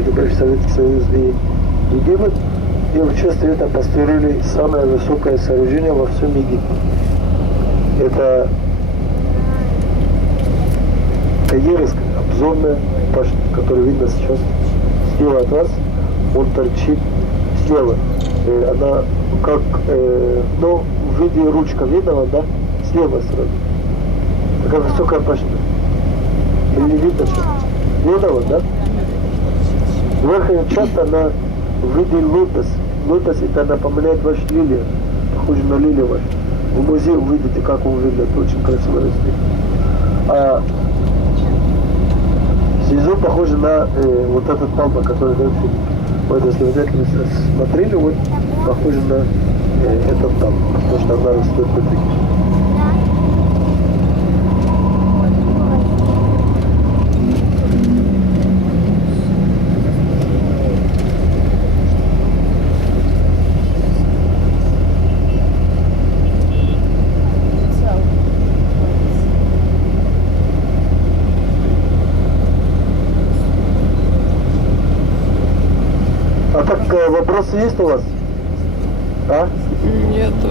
где бывший Советский Союз и Египет. И в честь этого построили самое высокое сооружение во всем Египте. Это Каирская обзорная башня, которую видно сейчас слева от вас. Он торчит слева. Она как, ну, в виде ручка видно, да? Слева сразу. Такая высокая башня. Или не видно что? Видно, да? Верхняя часть, она в виде лотос. Лотос это напоминает вашу лилию. Похоже на лилию вашу. В музее увидите, как он выглядит. Очень красиво растет. А снизу похоже на вот этот пальма, который дает фильм. Вот если вы внимательно смотрели, вот похоже на этот там, потому что она растет в этой. А так вопросы есть у вас? А? Нету.